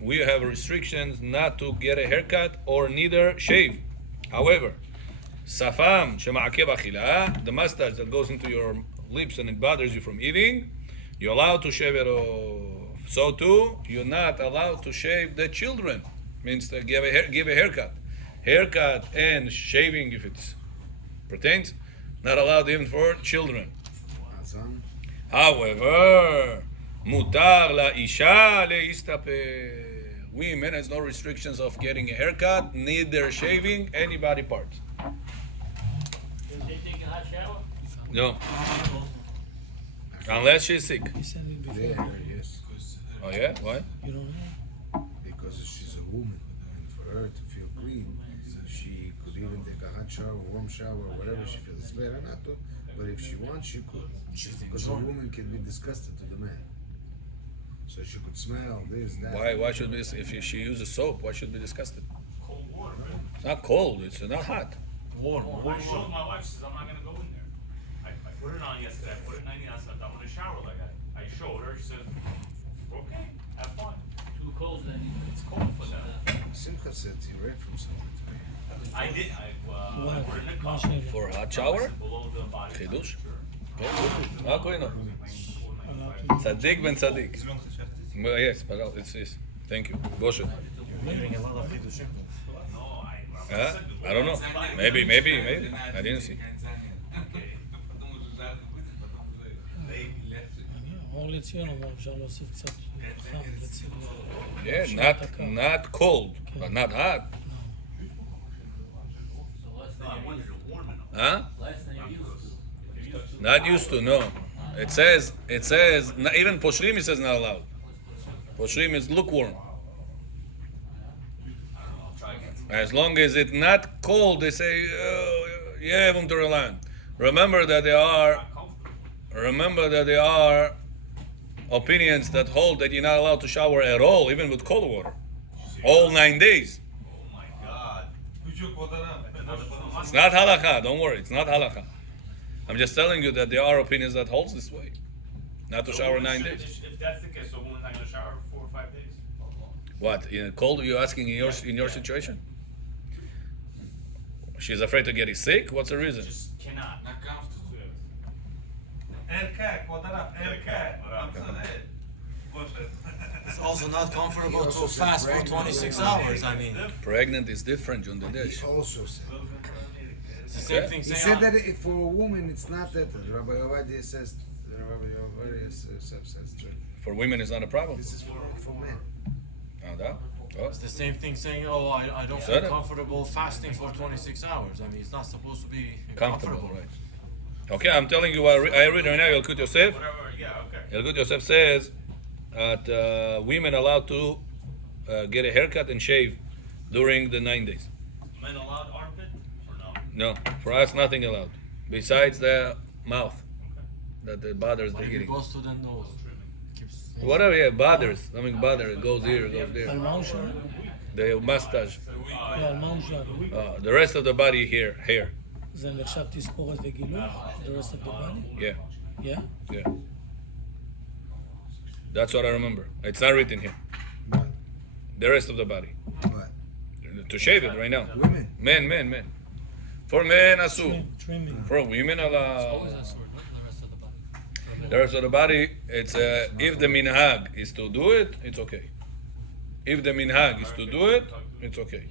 we have restrictions not to get a haircut or neither shave. However, safam shema'akev achila, the mustache that goes into your lips and it bothers you from eating, you're allowed to shave it off. So too, you're not allowed to shave the children. Means to give a haircut. Haircut and shaving, if it pertains, not allowed even for children. However, mutar la isha leistaper. Women has no restrictions of getting a haircut, neither shaving any body part. Did they take a hot shower? No. Unless she's sick. You said it before. Yes. Oh yeah? Why? You don't know? Because she's a woman, and for her to feel clean, she could even take a hot shower, warm shower, whatever she feels. It's better not to, but if she wants, she could. Because a woman can be disgusted to the man. So she could smell this, that. Why should this? If she uses soap, why should be disgusted? Cold water. It's not cold. It's not hot. Warm. I showed my wife. She says I'm not gonna go in there. I put it on yesterday. I put it 99. I said I'm gonna shower like that. I showed her. She said, okay, have fun. Too cold then. It's cold for that. Simcha said he read from something to me. I did. I put it in the cup. For a hot shower? Below the body. Chidush? מה קוראים לו? צדיק בן צדיק. Yes, but it's thank you. Goshen. I don't know. Maybe. I didn't see. אור לציון אמר, אפשר להוסיף קצת חם, Yeah, not cold, but not hot. Huh? Not used to, no. It says, even poshrim it says not allowed. Poshrim is lukewarm. As long as it's not cold, they say, yeah, to rely on. Remember that there are opinions that hold that you're not allowed to shower at all, even with cold water. All 9 days. Oh my God. It's not halakha, don't worry, it's not halakha. I'm just telling you that there are opinions that holds this way. Not to shower 9 days. If that's the case, so a woman's not going to shower for 4 or 5 days? What? In cold? You're asking in your situation? She's afraid to get sick? What's the reason? Just cannot. Not comfortable. It's also not comfortable to fast for 26 hours. I mean, Pregnant is different, John the He also said. it's the same thing. He said that for a woman, it's not that. Rabbi Ovadia says. For women, it's not a problem. This is for men. Oh, that? Oh. It's the same thing saying, oh, I don't Said feel it. comfortable fasting for 26 hours. I mean, it's not supposed to be Comfortable, right? Okay, I'm telling you, I read right now, Yalkut Yosef. Whatever, yeah, okay. Yalkut Yosef says that women allowed to get a haircut and shave during the 9 days. Men allowed armpit or no? No, for us, nothing allowed. Besides the mouth that bothers the But if it eating. goes to the nose, keeps Whatever, yeah, bothers. Something bothers. It goes here, it goes על there. מה הוא שואל? The mustache. לא, על מה הוא שואל? The rest of the body here, hair. זה נחשב תספורת וגילוח? The rest of the body? Yeah, Yeah? yeah. That's what I remember. It's not written here. The rest of the body. But To shave it right now. women. Men. For men, asu. Trimming. For women, always Allah. that sort, not the rest of the body. The rest of the body, it's if the minhag is to do it, it's okay. If the minhag is to do it, it's okay.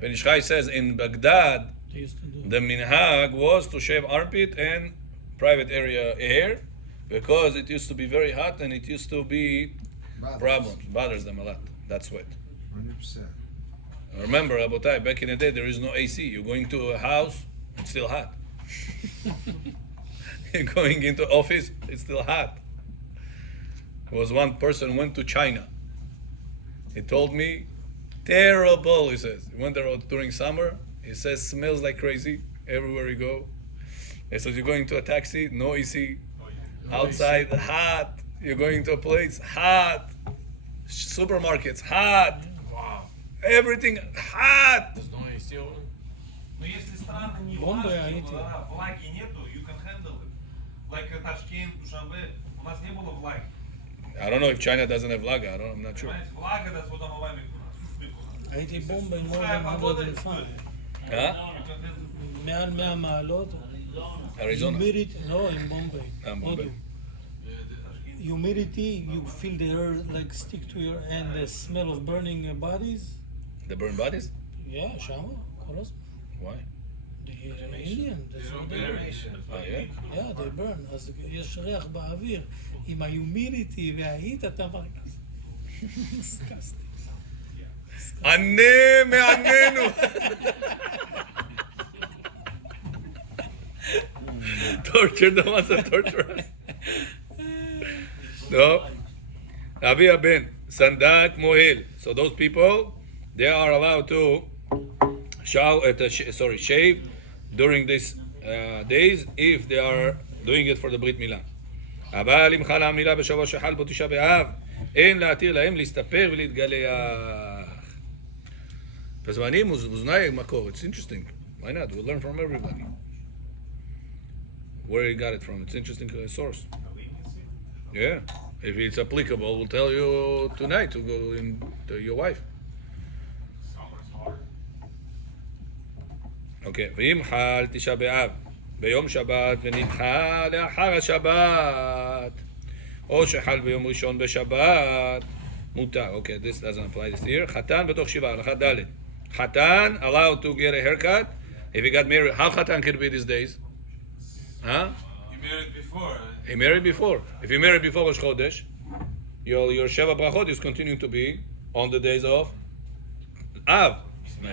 Ben Ish Chai says in Baghdad, They used to do. the minhag was to shave armpit and private area hair because it used to be very hot and it used to be problems, bothers them a lot. That's sweat. 100%. Remember, Abotai, back in the day, there is no AC. You're going to a house, it's still hot. You're going into office, it's still hot. There was one person went to China. He told me, terrible, he says. He went there during summer. He says, smells like crazy everywhere you go. He says, you're going to a taxi, no AC. Outside, hot. You're going to a place, hot. Supermarkets, hot. Wow. Everything hot. There's no AC over. Но если страны не Бомбы, влажные, они те. влаги нету, you can handle it. Like Tashkent, Dushanbe, у нас не было влаги. I don't know if China doesn't have lager. I'm not sure. Влага да се домовај מקונה. הייתי בומביי more than 105. Huh? מעל 100 מעלות. Arizona. Humidity, no, in Bombay. Bombay. Hodu. Humidity, you feel the air like stick to your, and the smell of burning bodies. The burn bodies? Yeah, shama, כל הזמן. Why? The Indian, that's what they burn. Oh, yeah? Yeah, they burn. אז יש ריח באוויר. עם ה-humidity וההיט אתה מרגיש. Disgusting. ענה מעננו. Torture them as a torturer. No. Avi Ben, Sandak Mohel. So those people, they are allowed to shave during these days if they are doing it for the Brit Milah. אבל אם חלה המילה בשבוע שחל בו תשעה באב, אין להתיר להם להסתפר ולהתגלח. בזמנים אוזנאי מקור. It's interesting. Why not? We'll learn from everybody. Where he got it from. It's interesting source. Yeah. If it's applicable, we'll tell you tonight to go in to your wife. Okay. ואם חל תשעה באב ביום שבת ונדחה לאחר השבת, או שחל ביום ראשון בשבת, מותר. Okay, this doesn't apply this year. חתן בתוך שבעה, הלכה ד'. חתן allowed to get a haircut if he got married. How חתן can be these days? Huh? You married before. He married before. If he married before Rosh Chodesh, your Sheva Brachot is continuing to be on the days of Av.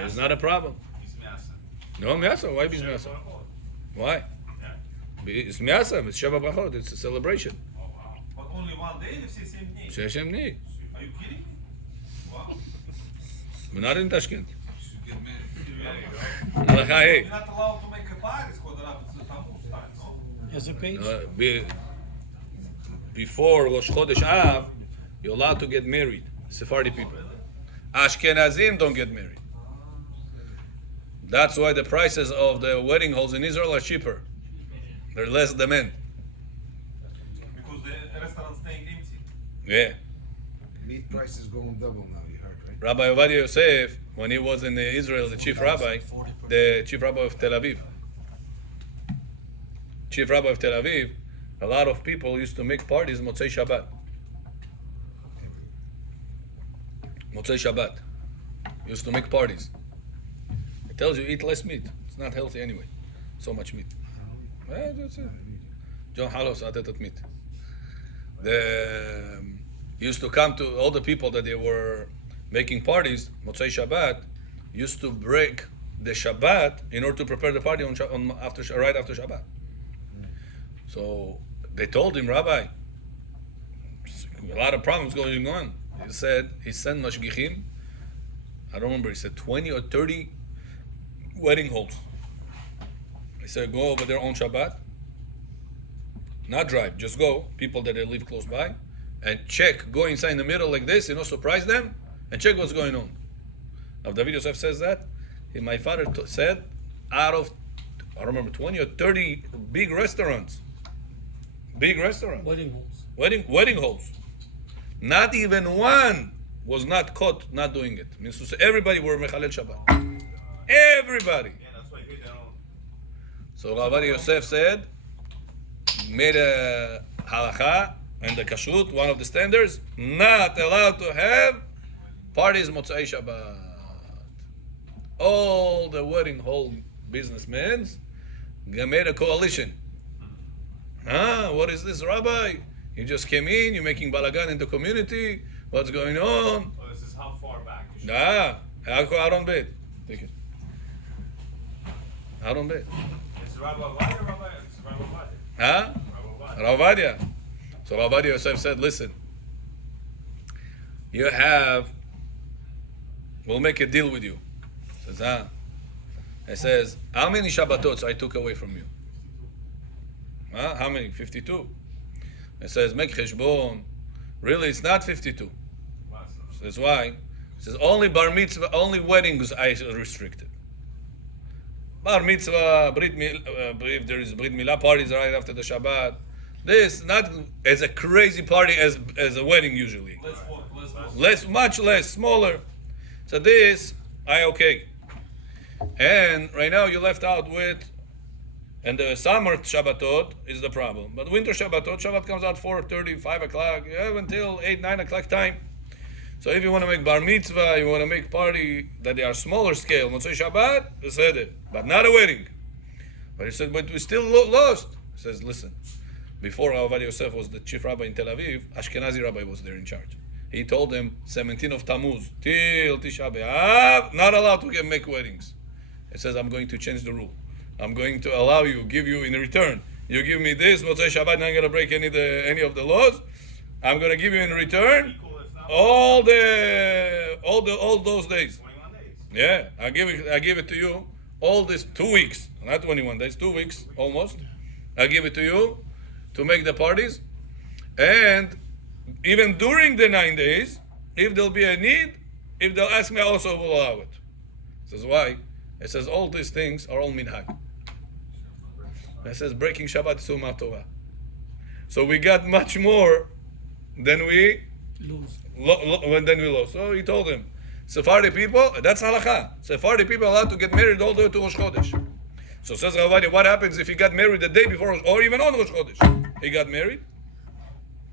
It's not a problem. It's Miasa. No, Miasa. Why be Miasa? Why? It's Miasa. It's Sheva Brachot. It's a celebration. Oh, wow. But only one day, if say same day. Sheshem Ni. Are you kidding me? Wow. We're not in Tashkent. Should get married. Halacha hey. You're not allowed to make a paris called the Tammuz time, no? As a page. Before Rosh Chodesh Av, you're allowed to get married. Sephardi people. Ashkenazim don't get married. That's why the prices of the wedding halls in Israel are cheaper. They're less demand. Because the restaurant's staying empty. Yeah. Meat prices going double now, you heard, right? Rabbi Ovadia Yosef, when he was in Israel, the chief rabbi of Tel Aviv. Chief rabbi of Tel Aviv, a lot of people used to make parties Motzei Shabbat. Motzei Shabbat. Used to make parties. It tells you eat less meat. It's not healthy anyway. So much meat. That's it. John Halos atetat meat. Used to come to all the people that they were making parties, Motzei Shabbat, used to break the Shabbat in order to prepare the party right after Shabbat. So they told him, Rabbi, a lot of problems going on. He said he sent mashgichim. I don't remember. He said 20 or 30 wedding halls. He said go over there on Shabbat, not drive, just go. People that they live close by, and check. Go inside in the middle like this, surprise them, and check what's going on. Now David Yosef says that. My father said, out of I don't remember 20 or 30 big restaurants. Wedding halls. Wedding halls. Not even one was not caught not doing it. Means to say everybody were Mechalel Shabbat. Everybody. Yeah, that's why they don't. So Rabbi Yosef said, made a halacha and the kashrut, one of the standards, not allowed to have parties Motzei Shabbat. All the wedding hall businessmen made a coalition. What is this, Rabbi? You just came in, you're making balagan in the community. What's going on? Oh, this is how far back? Aaron Bet. Take it. Aaron Bet. It's Rabbi Ovadia or Rabbi? It's Rabbi Ovadia. Huh? Rabbi Ovadia. Ravadia. So Ravadia Yosef said, listen, we'll make a deal with you. Says, He says, how many Shabbatot I took away from you? How many? 52. He says, make cheshbon. Really, it's not 52. Says, why? He says, only bar mitzvah, only weddings I restricted. Bar mitzvah, if there is Brit Milah parties right after the Shabbat, This not as a crazy party as a wedding usually. Much less, smaller. So this, I okay. And right now you left out with, and the summer Shabbatot is the problem. But winter Shabbatot, Shabbat comes out 4:30, 5 o'clock, you have until 8, 9 o'clock time. So if you want to make bar mitzvah, you want to make party that they are smaller scale, Motzei Shabbat, you said it, but not a wedding. But he said, but we still lost. He says, listen, before Avad Yosef was the chief rabbi in Tel Aviv, Ashkenazi rabbi was there in charge. He told them, 17 of Tammuz till Tisha B'Av, not allowed to make weddings. He says, I'm going to change the rule. I'm going to allow you, give you in return. You give me this, Motzei Shabbat, not going to break any of the laws. I'm going to give you in return all those days. 21 days. Yeah, I give it to you. All this 2 weeks, not 21 days, 2 weeks almost. I give it to you to make the parties, and even during the 9 days, if there'll be a need, if they'll ask me, I also will allow it. This is why. It says all these things are all minhag. It says breaking Shabbat is Sumah Torah. So we got much more than we lose. Than we lost. So he told him, Sephardi people, that's halakha. Sephardi people are allowed to get married all the way to Rosh Chodesh. So says Ravadi, what happens if he got married the day before, or even on Rosh Chodesh? He got married,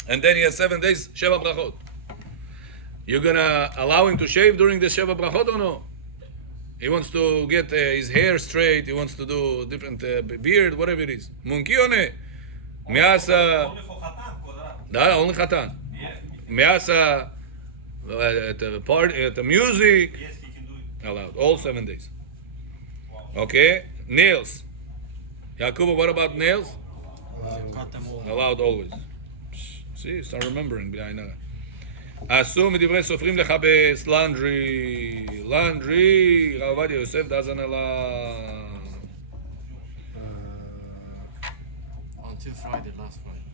and then he has 7 days Sheva Brachot. You're gonna allow him to shave during the Sheva Brachot or no? He wants to get his hair straight. He wants to do different beard, whatever it is. Munki or ne? Me'asa. Only for Khatan, Kodarat. Da, only Khatan. Yeah. Me'asa. At the party, at the music. Yes, he can do it. Allowed. All 7 days. Okay. Nails. Yakuba, what about nails? Cut them all. Allowed always. See, start remembering. אסור מדברי סופרים לכבס, laundry, רב עובדיה יוסף דאזן עליו. Until Friday, last Friday.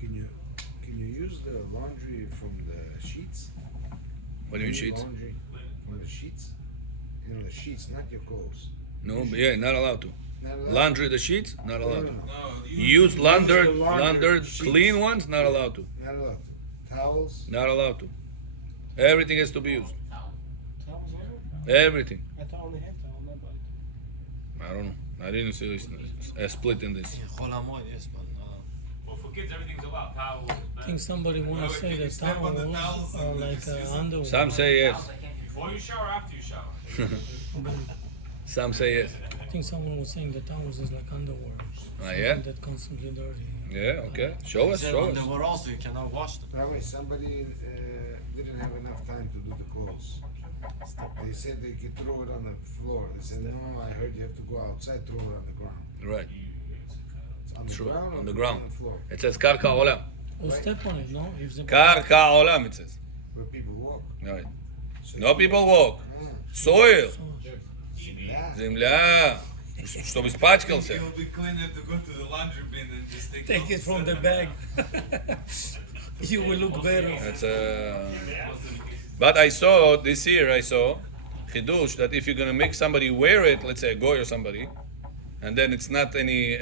Can you use the laundry from the sheets? What do you mean sheets? Laundry from the sheets? You know, the sheets, not your clothes. No, yeah, not allowed to. Not allowed. Laundry the sheets, not allowed to. No, Use the laundered, laundered sheets. clean ones, not allowed to. Not allowed. Towels. Not allowed to. Everything has to be used. Everything. I thought only hand towel, not body. I don't know. I didn't see a split in this. Chol Hamoed, yes, but Well, for kids, everything's allowed. Towels. I think somebody want to say that towels are like underwear. Some say yes. Before you shower, after you shower. Some say yes. I think someone was saying that towels is like underwear. Ah, yeah? That constantly dirty. Yeah, okay. Show us, said show on us. the word also you cannot wash them. By the way, somebody didn't have enough time to do the clothes. They said they could throw it on the floor. They said, no, I heard you have to go outside, throw it on the ground. Right. It's on the True. ground or On the ground. on the floor? It says karka olam. Or step on it, no? If the Karka olam, it says. Where people walk. Right. So No people walk. Soil. Yeah. Земля. Чтобы испачкался. It would be cleaner to go to the laundry bin and just take take it from the bag. You will look better. That's But I saw this year. I saw chidush that if you're gonna make somebody wear it, let's say a goy or somebody, and then it's not any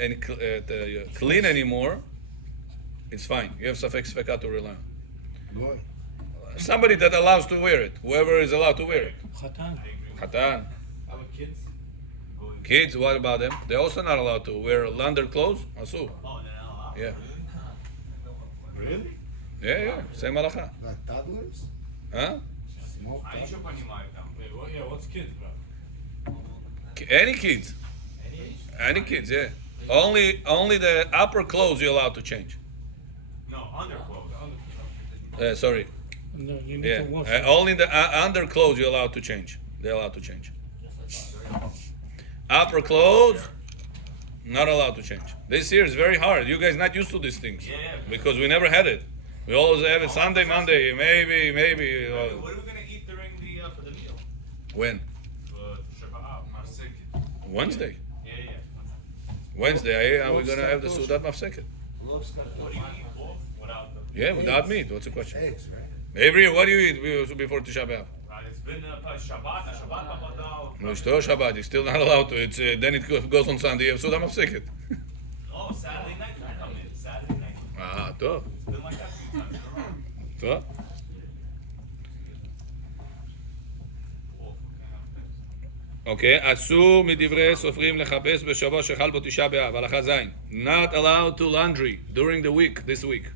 clean anymore, it's fine. You have safek sveka to rely on. Boy. Somebody that allows to wear it, whoever is allowed to wear it. Khatan. Khatan. How about kids? Kids, what about them? They're also not allowed to wear laundered clothes. Asu. Oh, they're not allowed. Yeah. Really? Yeah. Same halacha. Like toddlers? Huh? Small I ain't toddlers? sure when you might come. Wait, what? Yeah, what's kids, bro? Any kids. Any kids, yeah. Only the upper clothes you're allowed to change. No, underclothes. Sorry. No, you need Yeah. to wash. Only the underclothes you're allowed to change. They're allowed to change. Upper clothes, not allowed to change. This year is very hard. You guys not used to these things. Yeah. Because we never had it. We always have it Sunday, Monday, maybe. What are we gonna eat during the for the meal? When? Shabbat. Wednesday. Yeah. Wednesday, are we going to have the Sudat Mafseket? What do you eat? Both? Without the. Yeah, without meat. What's the question? Eggs, right? Every year, what do you eat before Tisha B'Av? Right, it's been Shabbat, Babadal. No, it's still Shabbat. You're still not allowed to. It's then it goes on Sunday. You have Sudat Mafseket. Oh, Saturday night we come in. טוב, It's been like that a few times in a row. טוב. אוקיי, אסור מדברי סופרים לחפש בשבוע שחל בו תשעה באב, הלכה ז'. Not allowed to laundry during the week, this week.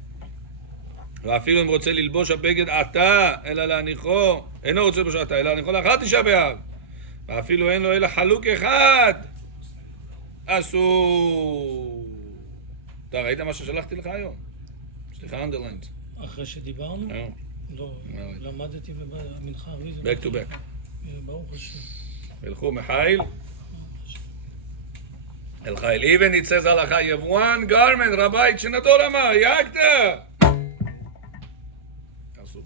ואפילו אם רוצה ללבוש הבגד עתה, אלא להניחו, אינו רוצה ללבוש עתה, אלא להניחו לאחר תשעה באב. ואפילו אין לו אלא חלוק אחד. אסור. אתה ראית מה ששלחתי לך היום? סליחה, אנדרליינד. אחרי שדיברנו? לא, למדתי במנחה הרביעית. Back to back. ברוך השם. הלכו מחיל. אל חיל. Even it says הלכה, you have one garment, רבי, שנתו רמה, יאגת. אסור.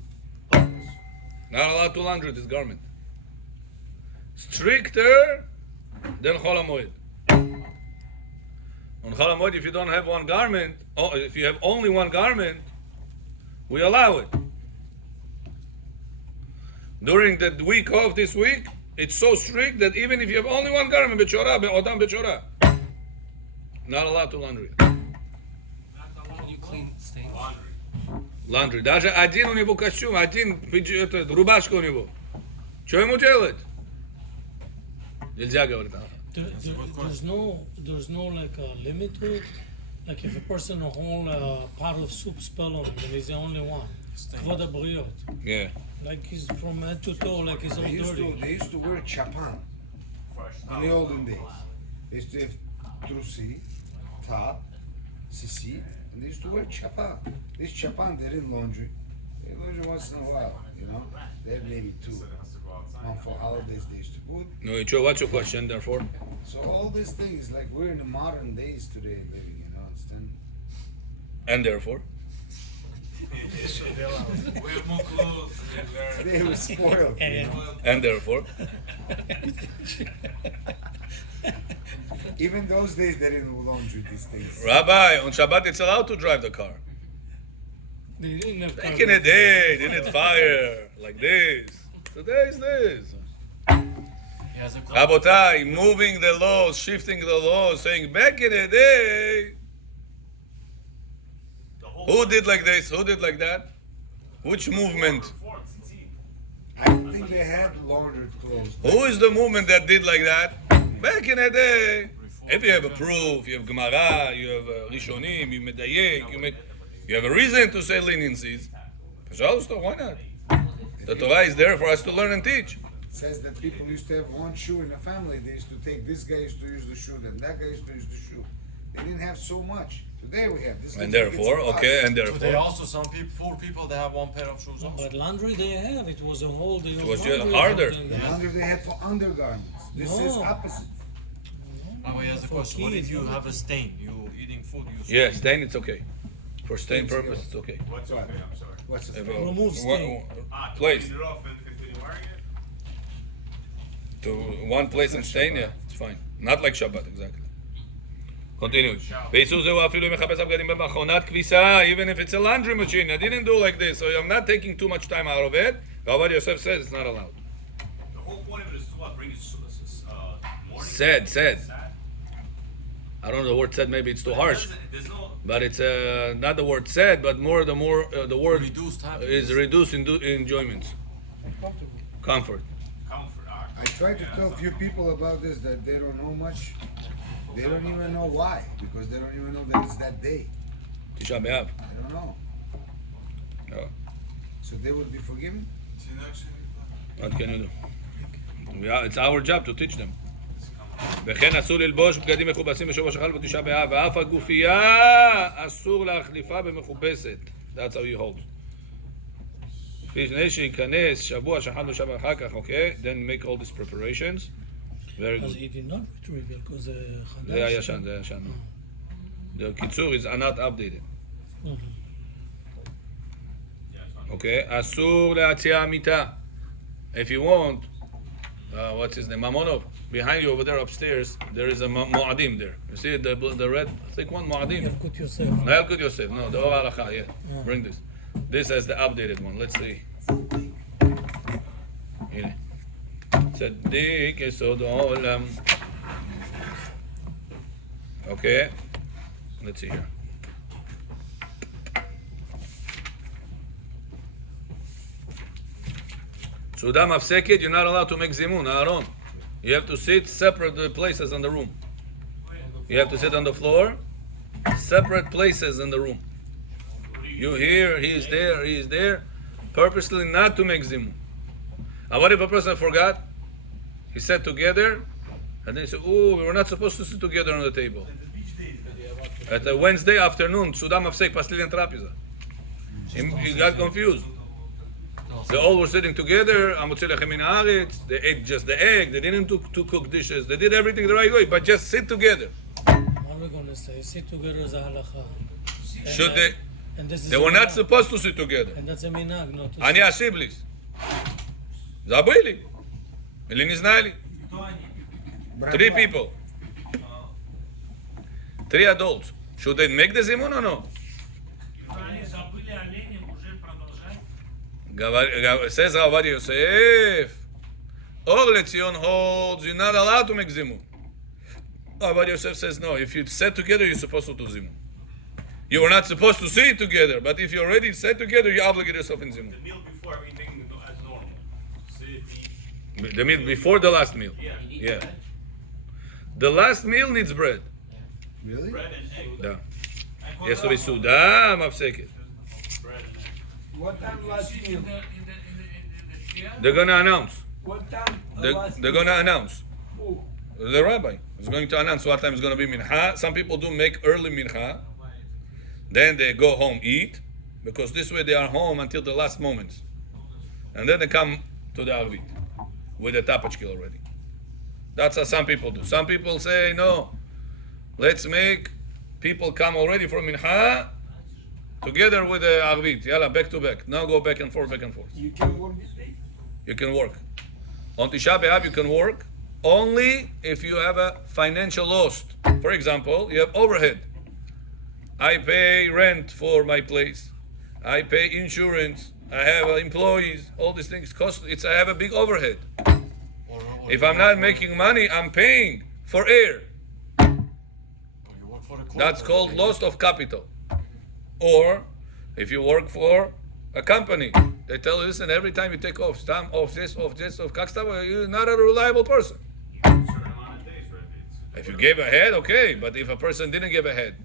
Not allowed to launder this garment. Stricter than חול המועד. On Chol HaMoed, if you don't have one garment, or if you have only one garment, we allow it. During the week of this week, it's so strict that even if you have only one garment, bechorah, be'odam bechorah, not allowed to laundry. You clean stains. Laundry. Даже один у него костюм, один рубашка у него. Что ему делать? Нельзя говорить. There's no like a limit to it. Like if a person a whole bottle of soup spill on him, and he's the only one. Kvod habriot. Yeah. Like he's from head to toe, like he's all dirty. They used to wear chapan in the olden days. They used to have trusi, top, sisi, and they used to wear chapan. This chapan, they didn't laundry. They laundry once in a while, you know. They had maybe two. One for holidays they used to put. No, Joe, what's your question therefore? So all these things, like we're in the modern days today living, you know, understand? And therefore? We have more clothes. They were spoiled, you know. And therefore? Even those days they didn't laundry these things. Rabbi, on Shabbat it's allowed to drive the car. They didn't have Back in the day, they didn't fire like this. Today is this. He has a Rabotai, moving the laws, shifting the laws, saying back in the day, who did like this? Who did like that? Which movement? I think they had laundered clothes. Who is the movement that did like that? Back in the day. If you have a proof, you have Gemara, you have Rishonim, you medayek, you have a reason to say leniencies. Why not? The Torah is there for us to learn and teach. It says that people used to have one shoe in a family. They used to take, this guy used to use the shoe, then that guy used to use the shoe. They didn't have so much. Today we have this. And therefore, okay, and Today therefore, also some people, poor people, they have one pair of shoes also. But laundry they have. It was a whole. It was harder. The laundry they had for undergarments. This is No. opposite. Now he has a For question. What if kids, you no? have a stain? You eating food, you yeah, stain it's okay. For stain purpose, it's okay. What's okay? I'm sorry. What's the If, Remove stain. To Place. clean it off and continue wearing it? To one place and stain, yeah, it's fine. Not like Shabbat, exactly. Continue. באיסור זהו אפילו אם מחפש הבגדים במכונת כביסה, even if it's a laundry machine. I didn't do like this, so I'm not taking too much time out of it. Rabbi Yosef says it's not allowed. The whole point of it is to what? Bring morning. Said. I don't know the word said, maybe it's too harsh. There's no. But it's not the word said, but more the word reduced happiness. is reduced in enjoyments. Comfort. Comfort. I tried to tell a few people about this that they don't know much. They don't even know why, because they don't even know that it's that day. Tisha B'Av. They don't know. No. So they would be forgiven? What can you do? It's our job to teach them. וכן אסור ללבוש בגדים מכובסים בשבוע שחל בתשעה באב, ואף הגופייה אסור להחליפה במכובסת. That's how you hold. לפני שייכנס שבוע שחל ושבוע אחר כך, okay? Then make all these preparations. Very אז good. he did not retrieve because זה חדש. זה הישן, זה הישן. The קיצור is not updated. Okay? אסור להציע מיטה. If you want, what's his name? Mamonov. Behind you over there upstairs, there is a Mu'adim there. You see the red, thick one? Mu'adim. Yalkut Yosef. No, Yalkut Yosef. No, the Or Halacha, yeah. Bring this. This is the updated one. Let's see. הנה. צדיק יסוד העולם. Okay. Let's see here. Suda mafseket, you're not allowed to make zimun, Aaron. You have to sit separate places in the room. You have to sit on the floor, separate places in the room. You here, he is there, purposely not to make zimun. And what if a person forgot? He sat together, and then he said, "Oh, we were not supposed to sit together on the table." At the Wednesday afternoon, Suda mafsek pastilin trapiza. He got confused. They all were sitting together. They ate just the egg. They didn't do two cooked dishes. They did everything the right way, but just sit together. What are we going to say? Sit together is a halacha. Should they? And this is They a were not minhag. supposed to sit together. And that's a minhag, not to אני אשיב Zabili. Или не знали? 3 people. 3 adults. Should they make the zimun or no? Они забыли о Лене, уже продолжать. Says Rabbi Yosef, Or Letzion holds you're not allowed to make zimun. Rabbi Yosef says no. If you sat together, you're supposed to do zimun. You are not supposed to sit together, but if you already sat together, you obligate yourself in zimun. The meal before everything as normal. Sit, eat. The meal before the last meal. Yeah. The last meal needs bread. Really? Bread and egg. Да. Yes, to be suda mafseket. Bread and egg. What time last In meal? the chair. They're gonna announce. What time last They're meal? gonna announce. Who? The rabbi is going to announce what time is going to be mincha. Some people do make early mincha. Then they go home, eat, because this way they are home until the last moments. And then they come to the arvit with the tapachkil already. That's how some people do. Some people say, no, let's make people come already from mincha together with the arvit. Yalla, back to back. Now go back and forth, back and forth. You can work this day? You can work. On Tisha B'Av you can work only if you have a financial loss. For example, you have overhead. I pay rent for my place. I pay insurance. I have employees. All these things cost. I have a big overhead. If I'm not making money, I'm paying for air. That's called loss of capital. Or if you work for a company, they tell you, listen, every time you take off, time off this, как с тобой, you're not a reliable person. Certain amount of days, right? If you gave a head, okay, but if a person didn't give a head,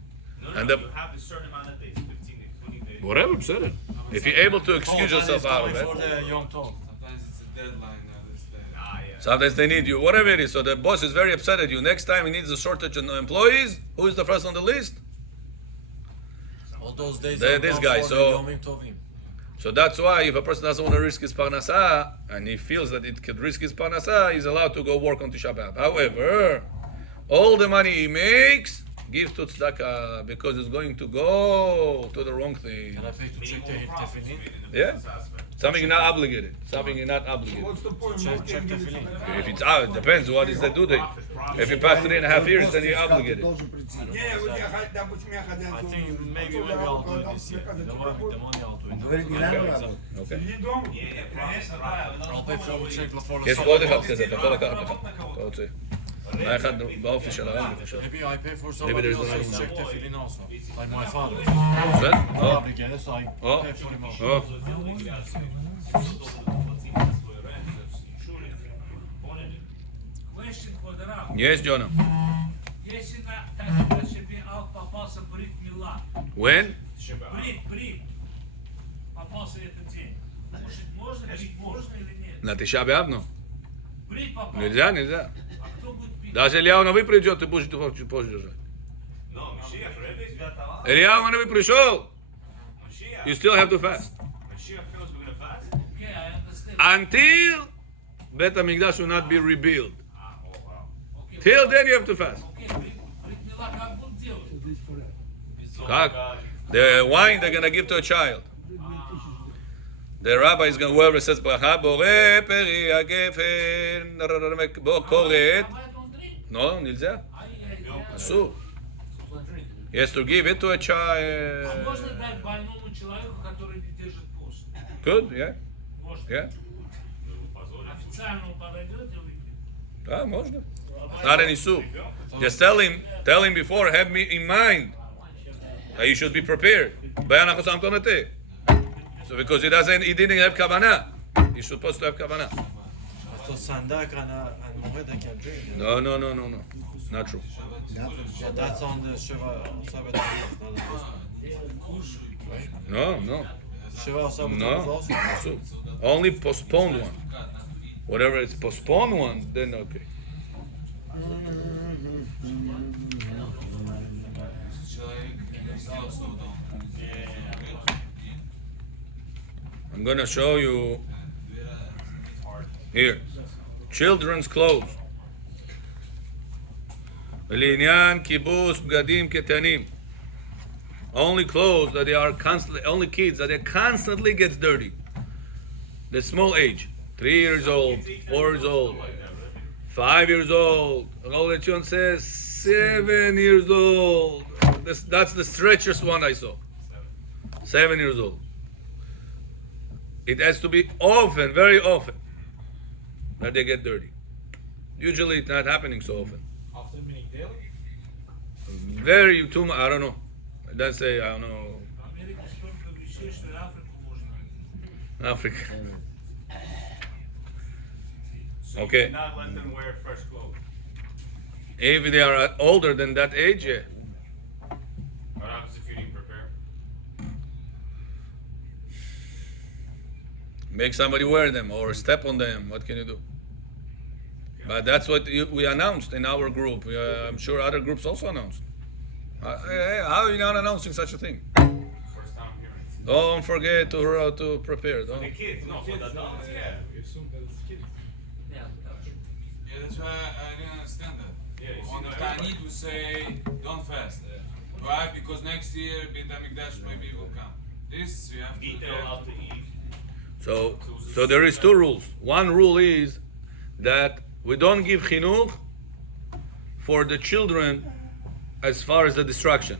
No, and you the, have a certain amount of days, 15 to 20 days. whatever, said it. If you're able to excuse yourself out of it, For the Yom Tov. Sometimes it's a deadline. Yeah. sometimes they need you, whatever it is. So the boss is very upset at you. Next time he needs a shortage of employees. Who is the first on the list? All those days This are guy, for so- the Yomim Tovim. So that's why if a person doesn't want to risk his parnasa and he feels that it could risk his parnasa, he's allowed to go work on Tisha B'Av. However, all the money he makes, give to tzedakah because it's going to go to the wrong thing. Can I pay to check the tefillin? Yeah, something you're not obligated. Something you're not obligated. What's the point? Check tefillin. If it's out, it depends what is the due date. If you pass 3.5 years, then you're obligated. Yeah, вот допустим, я ходил. I think maybe I'll do it this year. The money I'll do it. Говорит, не надо работать. Okay. Сиди дома. I'll pay for check for the יש summer. עוד אחד כזה, אתה יכול לקחת אחד. אתה רוצה. מה אחד באופי של הרב, אני חושב. Maybe I pay for Maybe somebody there's else another to check tefillin also. Like my father. בסדר? I'm או, obligated, so I או, pay for him also. או. Question for the Rav. יש, ג'ונה. Если на так себе попался брит мила, When? брит, попался этот день. Кушать можно, пить можно или нет? На Тиша Б'Ав, ну. Брит попался. Нельзя, нельзя. А кто будет пить? Даже Ильяу Нави придет, ты будешь позже держать. No, Mashiach, Rebbe. Ильяу Нави пришел, Mashiach. you still have to fast. Mashiach feels we're gonna fast. Okay, I understand. Until Bet HaMikdash will not be rebuilt. Oh wow. Okay, Till then you have to fast. Окей, брит мила как будут делать? Как? The wine they're going to give to a child. The rabbi is going to, whoever says bracha, Boreh peri hagefen, bo koret. Давай don't drink. No, нельзя. Ай-яй-яй. Asur. He has to give it to a А child. можно дать больному человеку, который не держит пост? Good, yeah, Можно. yeah. Официально он подойдет и выпьет. Ah, можно. Not an issue. Just tell him before, have me in mind. That you should be prepared. So because he didn't have kavanah. You're supposed to have kavanah. So sandak and Moreda can drink. No. Not true. But that's on the Shiva Sabbath, not on this one. No. Shiva Sabbath No. is also. So, only postponed one. Whatever is postponed one, then okay. I'm gonna show you here. Children's clothes. לעניין כיבוס בגדים קטנים. Only clothes that they are constantly, only kids that they constantly gets dirty. The small age, 3 years old, 4 years old, 5 years old. Rolechon says 7 years old. That's the stretchiest one I saw. 7 years old. It has to be often, very often, that they get dirty. Usually it's not happening so often. After meaning daily? Very too much. I don't know. Let's say I don't know. Америка столько вещей, что и Африку можно. Africa. So Okay. you cannot let them wear fresh clothes. If they are older than that age, yeah. What happens if you didn't prepare? Make somebody wear them or step on them. What can you do? But that's what we announced in our group. I'm sure other groups also announced. How are you not announcing such a thing? First time hearing it. Don't forget to prepare. The Don't. kids, no, for the adults, yeah. Yeah, that's why I didn't understand that. Yeah, you see, On the no, Tani to say don't fast. Why? Because next year Beit HaMikdash maybe will come. This we have to Eat, they're prepare. allowed to eat. So there is two rules. One rule is that we don't give chinuch for the children as far as the destruction.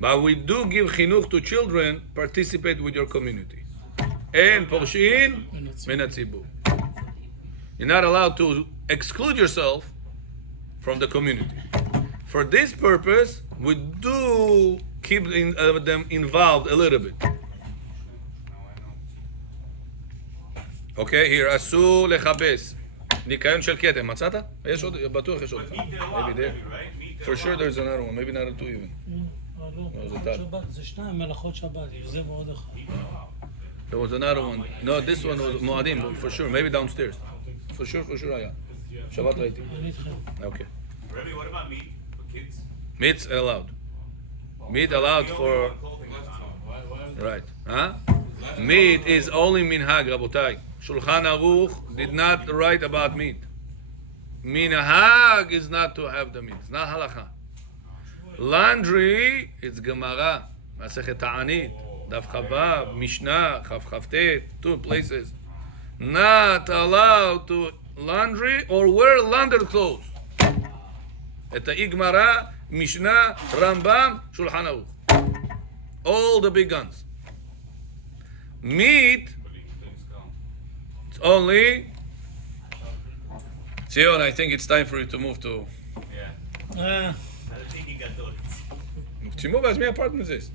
But we do give chinuch to children, participate with your community. And porshin min hatzibur. You're not allowed to exclude yourself from the community. For this purpose, we do keep them involved a little bit. Okay, here, אסור לכבס. ניקיון של כתם, מצאת? יש עוד, בטוח יש עוד. But meat they're allowed, Maybe there. maybe, right? Meat they're For sure allowed. there's another one, maybe not two even. לא, זה מלאכות טל. שבת, זה שניים מלאכות שבת, יש זה ועוד אחד. There was another one. No, this one was מועדים, for sure, maybe downstairs. For sure היה. שבת ראיתי. אני איתכם. Okay. Rabbi, what about meat for kids? Meat's allowed. Meat allowed The only for... one clothing is not. Right. Huh? Meat is only minhag, Rabotai. Shulchan Aruch did not write about meat. Minhag is not to have the meat. It's not halacha. Laundry, it's Gemara. Masechet Ta'anit. Daf Chavav, Mishnah, Chav Chavtet, 2 places. Not allowed to laundry or wear laundered clothes. At the Igmara, Mishnah, Rambam, Shulchan Aruch. All the big guns. Meat, it's only... Zion, I think it's time for you to move to... Yeah. Timo, as many apartments is.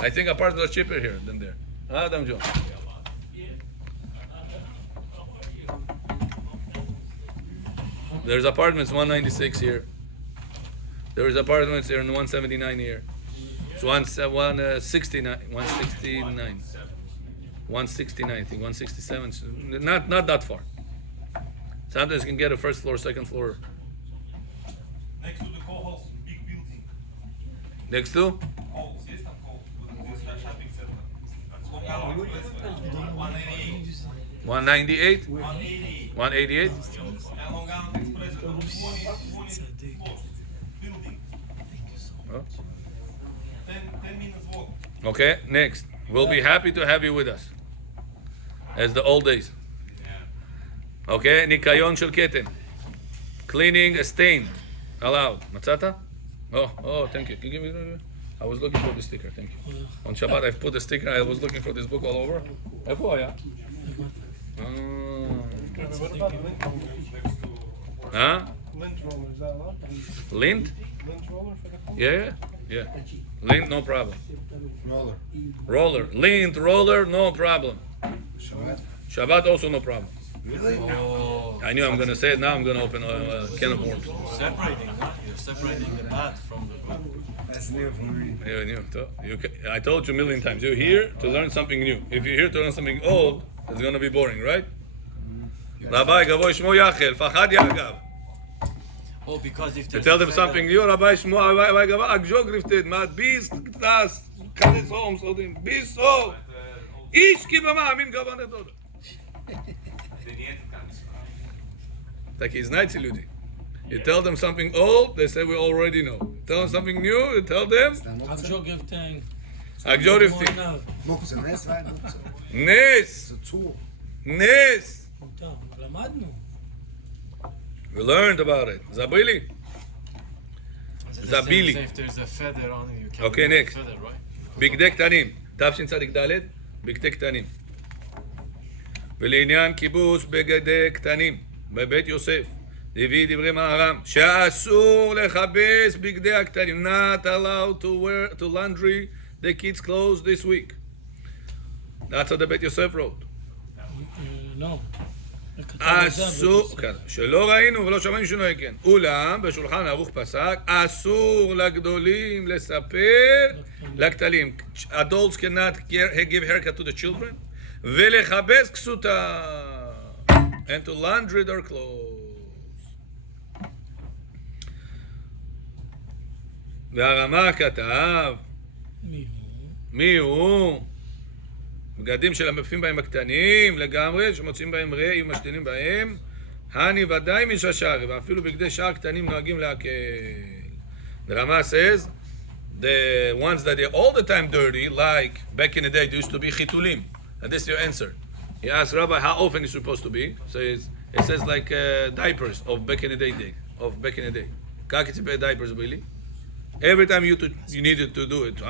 I think apartments are cheaper here than there. Adam John. There's apartments 196 here. There's apartments here in 179 here. It's 169, 169. 169, I think 167. So not that far. Sometimes you can get a first floor, second floor. Next to the co-house, big building. Next to Halls, yes, not halls, but this shopping center. That's 198. 198, 180. 188. And Long Island Express, 20 floors. Building. Oh. 10 minutes walk. Okay, next. We'll be happy to have you with us. As the old days. Okay, ניקיון של כתם. Cleaning a stain. Allowed. מצאת? Oh, thank you. Can you give me? I was looking for the sticker, thank you. On Shabbat I put the sticker, I was looking for this book all over. איפה הוא היה? Huh? Lint roller, is that allowed? Lint? Lint roller for the car? Yeah. Yeah. Lint, no problem. Roller. Roller. Lint, roller, no problem. Shabbat. Shabbat also no problem. Really? Oh, I knew I'm going to say it. Now I'm going to open a can of worms. separating, huh? You're separating the bad from the good. That's new for me. Yeah, I told you a million times. You're here to learn something new. If you're here to learn something old, it's going to be boring, right? Rabbi Gavoy Shmo Yachel, Fachad Yagav. Oh, because if To tell them something new, Rabbi Shmo Gavoy Agjog Rifted, Mat Bis Das Kadis Hom Sodim Bis So Ish Ki B'Ma'amin Gavan Edoda. Like he's nice, Ludi. You tell them something old, they say we already know. You tell them something new, you tell them Agjog Rifting. Agjog Rifted. מוקצה, נס ועד מוקצה. Nes, זה צור. Nes. מותר, למדנו. We learned about it. Zabili. Zabili. If there's a feather on it, you can Okay, remove next. the feather, right? בגדי קטנים, תשצ"ד, בגדי קטנים. ולעניין כיבוש בגדי קטנים, בבית יוסף, הביא דברי מהר"ם, שאסור לכבס בגדי הקטנים, not allowed to laundry the kids' clothes this week. That's what the בית יוסף wrote. לא. אסור, שלא ראינו ולא שמענו שנוהג כן. אולם, בשולחן ערוך פסק, אסור לגדולים לספר לקטנים. Adults cannot give haircut to the children. ולכבס כסותה. And to laundry their clothes. והרמ"א כתב, מי הוא? בגדים של המפים בהם הקטנים לגמרי, שמוצאים בהם רעי ומשתינים בהם, הני ודאי מששרי, ואפילו בגדי שער קטנים נוהגים להקל. The Rama says, the ones that are all the time dirty, like back in the day, there used to be chitulim. And this is your answer. He asked Rabbi, how often is supposed to be? So it says like diapers of back in the day, Как эти diapers были? Every time you needed to do it.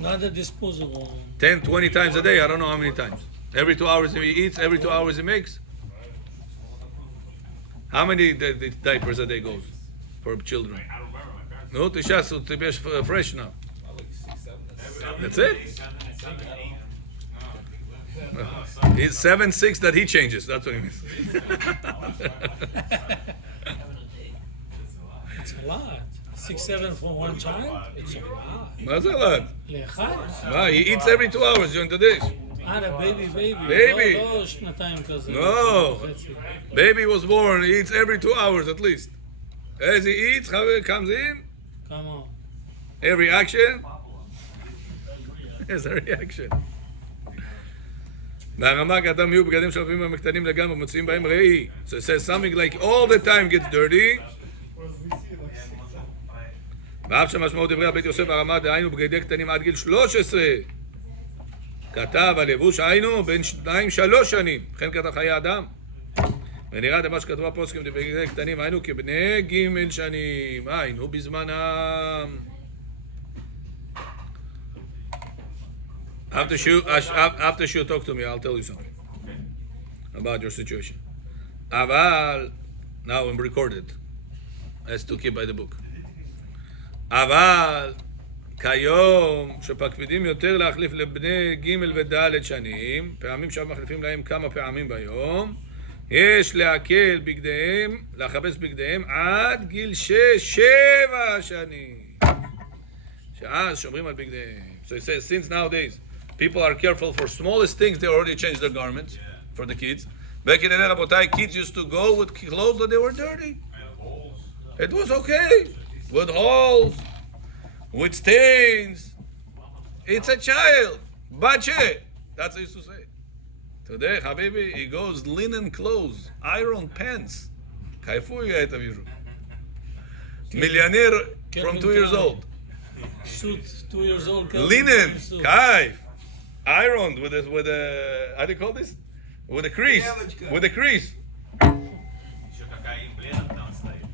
Not a disposable. 10, 20 times a day, I don't know how many times. Every 2 hours he eats, every 2 hours he makes. How many diapers a day goes for children? I don't remember my parents. No, Tisha, so to be fresh now. That's it? 7, 8. It's 7, 6 that he changes. That's what he means. It's a lot. 6, 7 for one child? It's a lot. What's a lot? לאחד? Wow, he eats every 2 hours during the day. the baby. Baby. לא שנתיים כזה. No. וחצי. Baby was born, he eats every 2 hours at least. As he eats, comes in, כמה? a reaction. There's a reaction. והרמ"א כתב מיהו בגדים של המפים הקטנים לגמרי, מוציאים בהם רעי. So it says something like all the time gets dirty. ואף שמשמעות דברי הבית יוסף והרמ"א דהיינו בגדי קטנים עד גיל 13. כתב הלבוש היינו בין 2-3 שנים. וכן כתב חיי אדם. ונראה דבר שכתבו הפוסקים בגדי קטנים היינו כבני ג' שנים. היינו בזמנם. After you talk to me, I'll tell you something about your situation. אבל, now I'm recorded. Has to keep by the book. אבל, כיום, שמקפידים יותר להחליף לבני ג' וד' שנים, פעמים שמחליפים להם כמה פעמים ביום, יש להקל בגדיהם, לחפש בגדיהם עד גיל 6-7 שנים. שאז שומרים על בגדיהם. So it says, since nowadays, people are careful for smallest things, they already changed their garments for the kids. Back in the day, Rabotai, kids used to go with clothes that they were dirty. It was okay. With holes, with stains. It's a child. Bache. That's what he used to say. Today, Habibi, he goes linen clothes, iron pants. Kaifu yait aviru. Millionaire from 2 years old. Suit, 2 years old. Linen, suit. kaif, ironed with a how do you call this? With a crease. With a crease. Еще какая им бледная там стоит.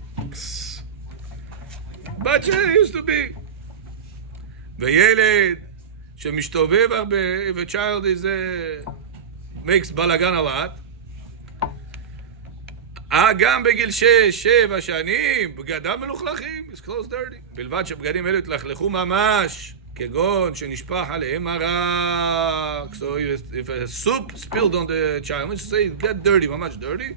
But it used to be. וילד שמשתובב הרבה, if a child is makes balagan a lot, גם בגיל 6-7 שנים, בגדם מלוכלכים, his clothes dirty. בלבד שבגדים אלו התלכלכו ממש, כגון שנשפך עליהם מרק. So if a soup spilled on the child, let's say it got dirty, ממש dirty,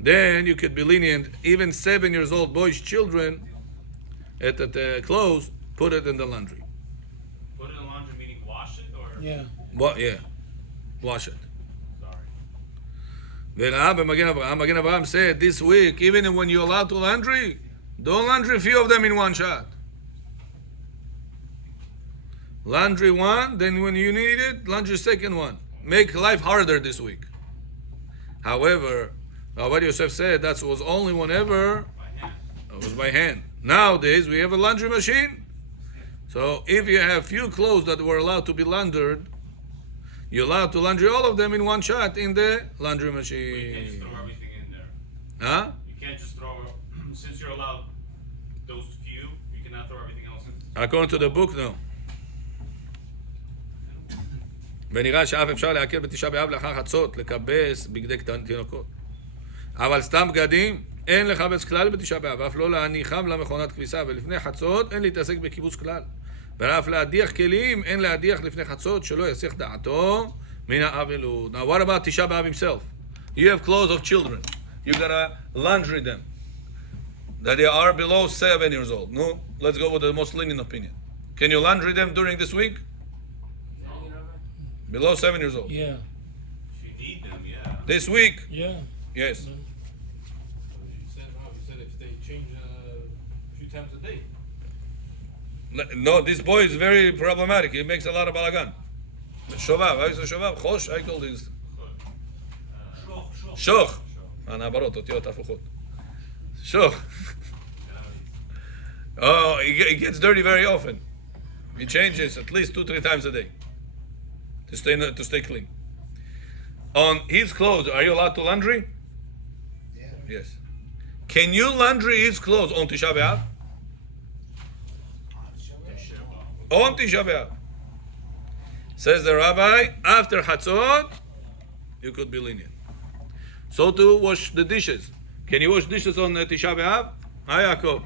then you could be lenient. Even 7 years old boys, children, at the clothes, put it in the laundry. Put it in the laundry, meaning wash it, or? Yeah. What? Yeah, wash it. Sorry. וראה במגן אברהם, מגן אברהם said this week, even when you're allowed to laundry, don't laundry a few of them in one shot. Laundry one, then when you need it, laundry second one. Make life harder this week. However, Rabbi Yosef said that was only whenever it was by hand. Nowadays we have a laundry machine. So if you have few clothes that were allowed to be laundered, you're allowed to laundry all of them in one shot in the laundry But you can't just machine. throw everything in there. Huh? You can't just throw, since you're allowed those few, you cannot throw everything else in. According to the book, no. ונראה שאף אפשר להקל בתשעה באב לאחר חצות, לקבס בגדי תינוקות. אבל סתם בגדים, אין לכבס כלל בתשעה באב, אף לא להניחם למכונת כביסה, ולפני חצות אין להתעסק בכיבוס כלל. ואף להדיח כלים, אין להדיח לפני חצות, שלא יסיח דעתו מן האבלות. Now what about Tisha B'Av himself? You have clothes of children. You gotta laundry them. That they are below 7 years old. No? Let's go with the most lenient opinion. Can you laundry them during this week? Below 7 years old. Yeah. If you need them, yeah. This week, Yeah. yes. You said if they change a few times a day. No, this boy is very problematic. He makes a lot of balagan. Shovav, how is the shovav? Chosh, I call this. Shoch. הנעברות, אותיות הפוכות. Shoch. Oh, he gets dirty very often. He changes at least 2-3 times a day to stay clean. On his clothes, are you allowed to laundry? Yeah. Yes. Can you laundry his clothes on Tisha B'Av? On Tisha B'Av. Says the rabbi, after Hatzot, you could be lenient. So to wash the dishes. Can you wash dishes on Tisha B'Av? Hi, Yaakov.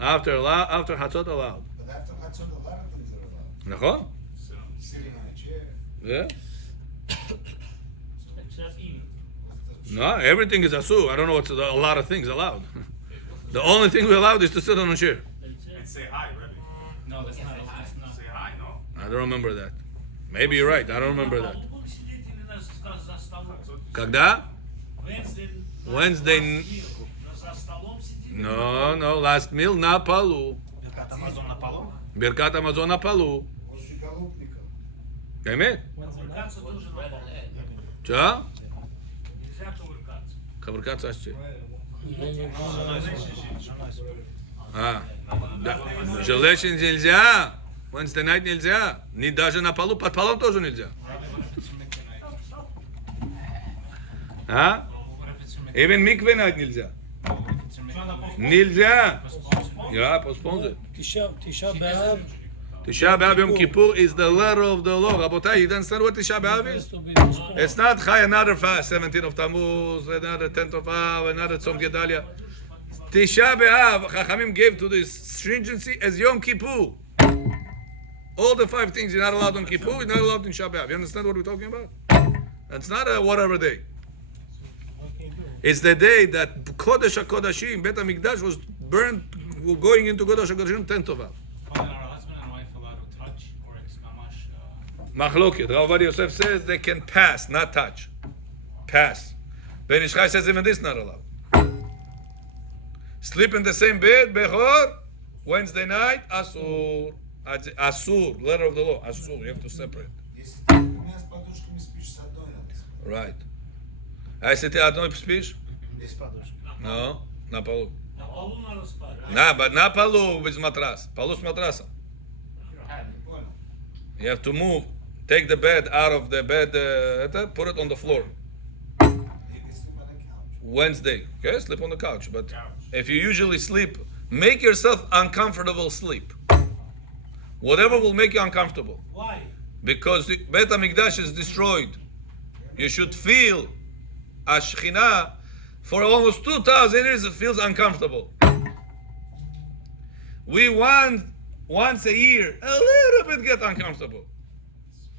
After Hatzot allowed. But after Hatzot, a lot of things are allowed. נכון? Sitting on a chair. Yeah. Except eating. No, everything is asur. I don't know what's a lot of things allowed. The only thing we allowed is to sit on a chair. And say hi, Rebbe. No, that's not. That's not. Say hi, no? I don't remember that. Maybe you're right. I don't remember that. За столом. Когда? Wednesday. Wednesday. За столом сидели. No, last meal на полу. ברכת המזון לפלו? ברכת המזון на полу. Возле голубника. באמת? Кувыркаться тоже на полу. Что? Нельзя кувыркаться. Кувыркаться с чем? Да. Желешин нельзя. Wednesday night нельзя. Ни даже на полу. Под полом тоже нельзя. А? Even mikveh night нельзя. Нельзя. Yeah, postpone it. Tisha B'Av Tisha B'Av Yom Kippur is the letter of the law. Rabotai, you understand what Tisha B'Av has is? to be postponed. It's not Chai, another fast, 17th of Tammuz, another 10th of Av, another Tzom Gedalia. Tisha B'Av, Chachamim gave to this stringency as Yom Kippur. All the 5 things you're not allowed on Kippur, you're not allowed in Tisha B'Av. You understand what we're talking about? It's not a whatever day. It's the day that Kodesh HaKodashim, Bet HaMikdash was burned, going into Kodesh HaKodashim, 10th of Av. Are husband and wife allowed to touch, or it's mamash? Machloket. Rabbi Yosef says they can pass, not touch. Pass. Ben Ishchai says even this not allowed. Sleep in the same bed, Bechor, Wednesday night, Asur. Asur, letter of the law. Asur, you have to separate. Если ты двумя с подушками спишь, с одной надо спать. Right. А если ты одной спишь? Без подушки. No, на полу. На полу надо спать. На полу без матрас. Полу с матрасом. Не понял. You have to move. Take the bed out of the bed, put it on the floor. You can sleep on the couch. Wednesday, okay, sleep on the couch. But if you usually sleep, make yourself uncomfortable sleep. Whatever will make you uncomfortable. Why? Because the Bet HaMikdash is destroyed. You should feel Ashchina For almost 2,000 years, it feels uncomfortable. We want once a year, a little bit get uncomfortable.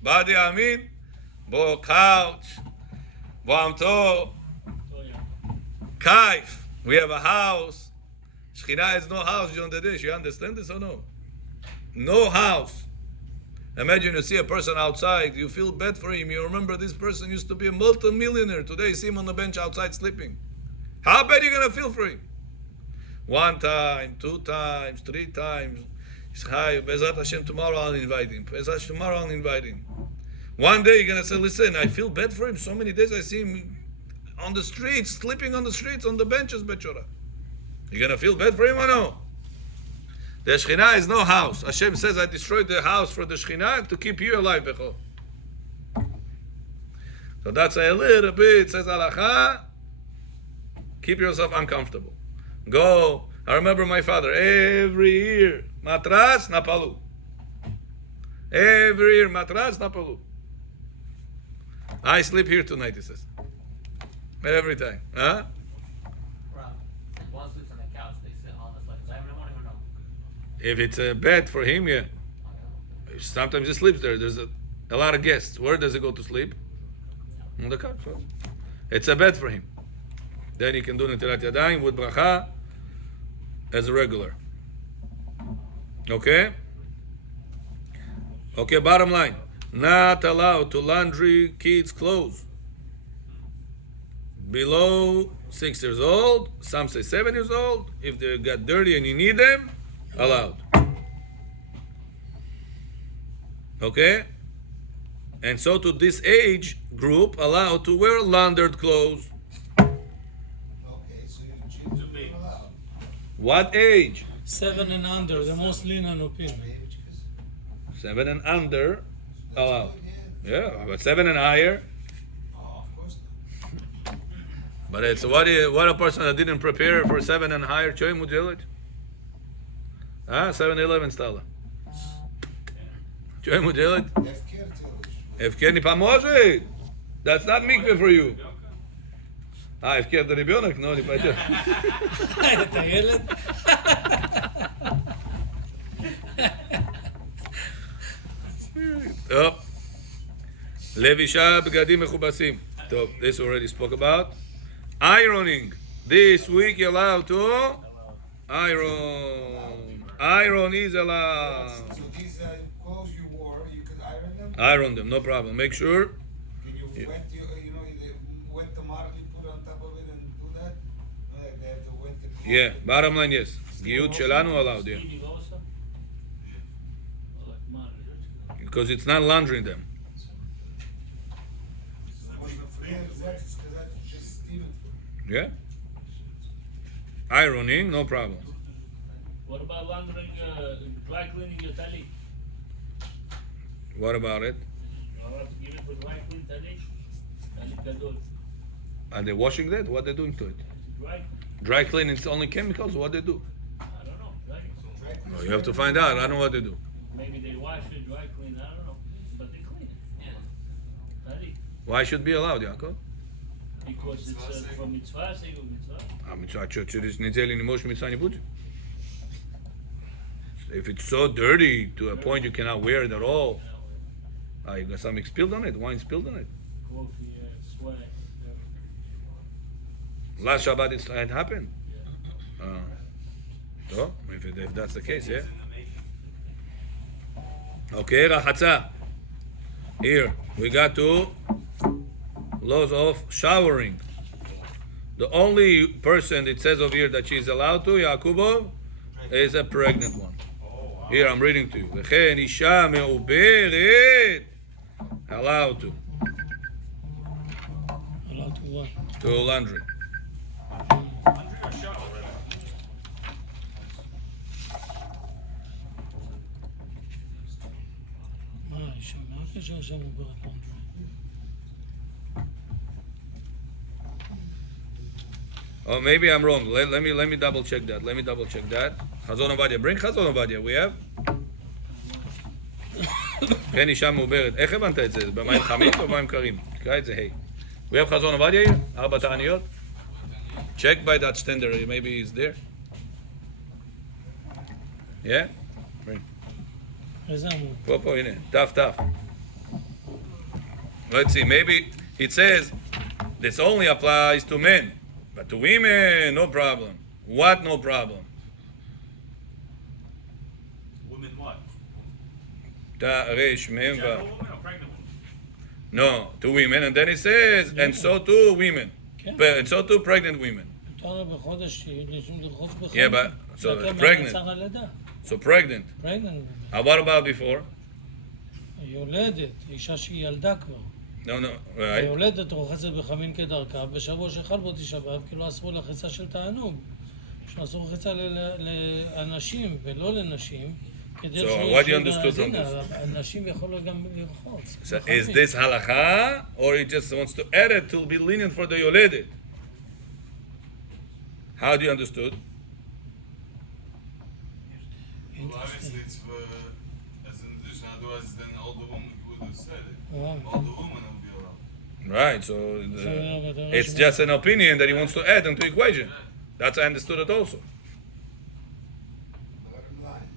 Badi Amin, bo couch, bo amto, kaif. We have a house. Shekhinah has no house during the day. You understand this or no? No house. Imagine you see a person outside, you feel bad for him. You remember this person used to be a multi-millionaire. Today you see him on the bench outside sleeping. How bad are you going to feel for him? 1 time, 2 times, 3 times. He says, hi, Bezrat Hashem, tomorrow I'll invite him. Bezrat Hashem, tomorrow I'll invite him. One day you're going to say, listen, I feel bad for him. So many days I see him on the streets, sleeping on the streets, on the benches, Bechora. You're going to feel bad for him or no? The Shekhinah is no house. Hashem says, I destroyed the house for the Shekhinah to keep you alive, Becho. So that's a little bit, says Halacha, keep yourself uncomfortable. Go. I remember my father, every year, matras, napalu. Every year, matras, napalu. I sleep here tonight, he says. Every time. Huh? One sleeps on the couch, they sit on the like I don't even know. If it's a bed for him, yeah. Sometimes he sleeps there. There's a lot of guests. Where does he go to sleep? On the couch. So it's a bed for him. Then he can do Netilat Yadayim with bracha as a regular. Okay? Okay, bottom line. Not allowed to laundry kids' clothes below 6 years old. Some say 7 years old. If they got dirty and you need them, allowed. Okay? And so to this age group, allowed to wear laundered clothes. Okay, so you allowed. What age? 7 and under, the most lenient opinion. 7 and under, allowed. Yeah, but 7 and higher. Oh, of course not. But it's what a person that didn't prepare for 7 and higher, Choy Mujelit. 7-11 stala. Choy Mujelit. Efker ni pomoże. That's not mikveh for you. Efker the ribionak, no, ni pajter. את הילד? טוב. לבישה בגדים מכובסים. טוב, this already spoke about. Ironing. This week you're allowed to iron. Iron is allowed. So these clothes you wore, you could iron them? Iron them, no problem. Make sure. Can you wet, wet the mark you put on top of it and do that? They have to wet the clothes. Yeah, bottom line, yes. Giyut shelanu allowed, yeah. Because it's not laundering them. That's just steaming. Yeah? Ironing, no problem. What about laundering, dry cleaning your tali? What about it? You allowed to give it for dry clean tali? Tali gadol. Are they washing that? What are they doing to it? Dry? Dry cleaning, it's only chemicals? What they do? I don't know. Dry. No, you have to find out. I don't know what they do. Maybe they wash it, dry clean, I don't know. But they clean it. Yeah. Tali. Why should it be allowed, Yaakov? Because it's from mitzvah, say mitzvah. Mitzvah через неделю не можешь митцва не будет. If it's so dirty to a point you cannot wear it at all, you got something spilled on it, wine spilled on it. Coffee, sweat. Last Shabbat it had happened. So, if that's the case, yeah. Okay, Rahatza. Here, we got to laws of showering. The only person it says over here that she's allowed to, Yaakubov, is a pregnant one. Here I'm reading to you. וכן אישה מעוברת, allowed to. Allowed to what? To laundry. מה, אישה, מה הקשר שם עוברת לאנדרי? Oh, maybe I'm wrong. Let me double check that. Chazon Ovadia. Bring Chazon Ovadia. We have. כן אישה מעוברת. איך הבנת את זה? במים חמים או במים קרים? תקרא את זה, היי. We have חזון עובדיה here? 4 תעניות? Check by that standard. Maybe he's there. Yeah? איזה עמוד? פה, הנה. תף. Let's see. Maybe it says this only applies to men. But to women, no problem. What no problem? Women what? Resh, mem, General women or pregnant women? No, to women. And then it says, and so too women. כן. And so too pregnant women. מותר בחודש לרחוץ בחודש. Yeah, but so זה pregnant. מעצר הלידה. So pregnant. pregnant. What about before? יולדת, אישה שהיא ילדה כבר. No, right. היולדת רוחצת בחמין כדרכה, בשבוע שחל בו תשעה באב, כאילו אסרו לחיצה של תענוג. שאסור רחיצה לאנשים ולא לנשים, כדי So what you understood from this? הנשים יכולות גם לרחוץ. So is this halacha, or he just wants to add it to be lenient for the yoledet? How do you understood? Well, obviously it's as an addition, otherwise then all the women would have said it. Wow. All the women would be allowed. Right, so it's just an opinion that he wants to add into the equation. That's I understood it also. Bottom line.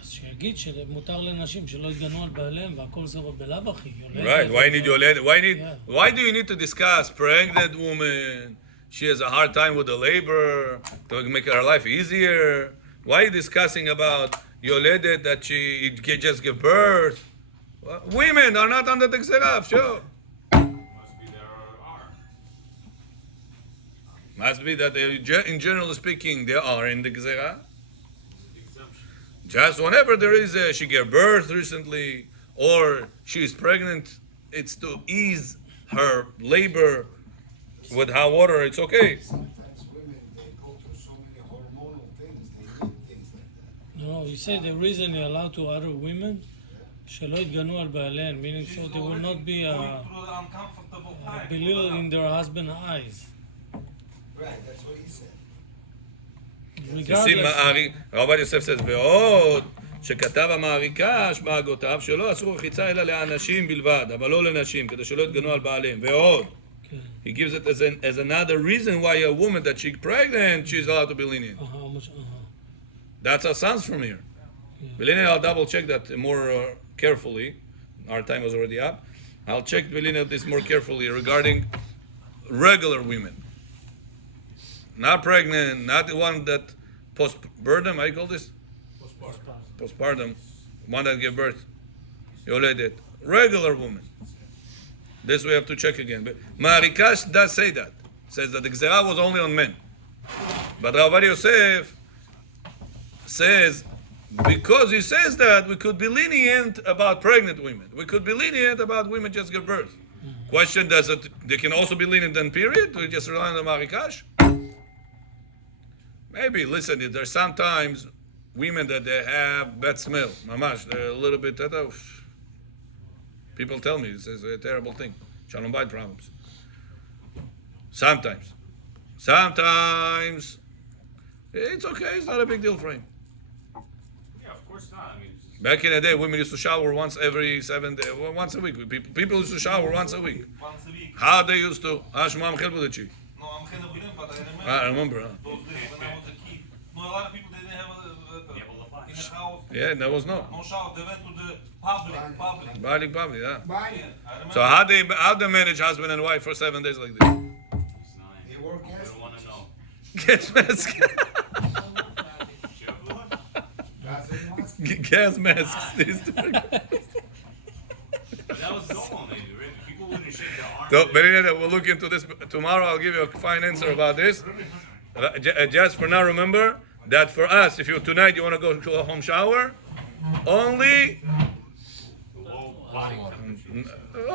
אז שיגיד שמותר לנשים שלא יגנו על בעליהם והכל זה בלאו הכי. Right, why need yoledet? Yeah. Why do you need to discuss pregnant woman? She has a hard time with the labor to make her life easier. Why are you discussing about yoledet that she just give birth? Well, women are not under the gzera, sure. Must be there are. Must be that in general speaking, they are in the gzera. Exemption. Just whenever there is she gave birth recently or she's pregnant, it's to ease her labor with hot water. It's okay. Sometimes women, they go through so many hormonal things, they need things like that. No, you say the reason you're allowed to other women שלא יתגנו על בעליהן, meaning so they will not be Going through the uncomfortable time. belittled in their husband's eyes. Right, that's what he said. You see, Regardless, רבי יוסף says, ועוד שכתב המעריקה שמעגותיו שלא אסור רחיצה אלא לאנשים בלבד, אבל לא לנשים, כדי שלא יתגנו על בעליהם. ועוד, כן. he gives it as another reason why a woman that she's pregnant, she's allowed to be lenient. That's how it sounds from here. Lenient, I'll double check that more carefully. Our time was already up. I'll check lenient this more carefully regarding regular women. Not pregnant, not the one that postpartum, how you call this? Postpartum. One that gave birth. Yoledet. Regular woman. This we have to check again. But Ma'arikash does say that. Says that the Gzerah was only on men. But Rabbi Yosef says, because he says that, we could be lenient about pregnant women. We could be lenient about women just give birth. Question, they can also be lenient in period? We just rely on the Ma'arikash? Maybe, listen, there's sometimes women that they have bad smell. Mamash, they're a little bit, people tell me this is a terrible thing. Shalom Bayit problems. Sometimes, it's okay, it's not a big deal for him. Yeah, of course not. I mean, Back in the day, women used to shower once every 7 days, once a week. People used to shower once a week. Once a week. How they used to? Shmuam Chelbudachi. No, I'm kind of brilliant, but I I remember. remember. Those days when I was a kid. No, a lot of people didn't have in the house. Yeah, there was no. No shower. They went to the public. Bali, yeah. Bye. Yeah, I remember. So how they manage husband and wife for 7 days like this? it's nine. They work I as don't want to know. Gas mask. Gas masks. But that was normal, maybe, right? People wouldn't shake their arms. So, Berineda, we'll look into this tomorrow. I'll give you a fine answer about this. Just for now, remember that for us, if tonight you want to go to a home shower, only Low body temperature.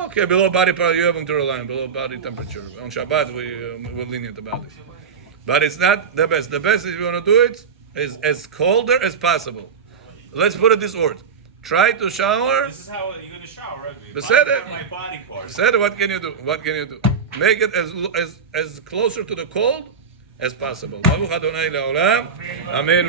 okay below body temperature. You have them to rely on below body temperature. On Shabbat, we're lenient about it, but it's not the best. The best if you want to do it is as colder as possible. Let's put it this word. Try to shower. This is how you're going to shower, right? But said it. My body part. Said, what can you do? What can you do? Make it as closer to the cold as possible. Baruch Adonai Le'olam. Amen.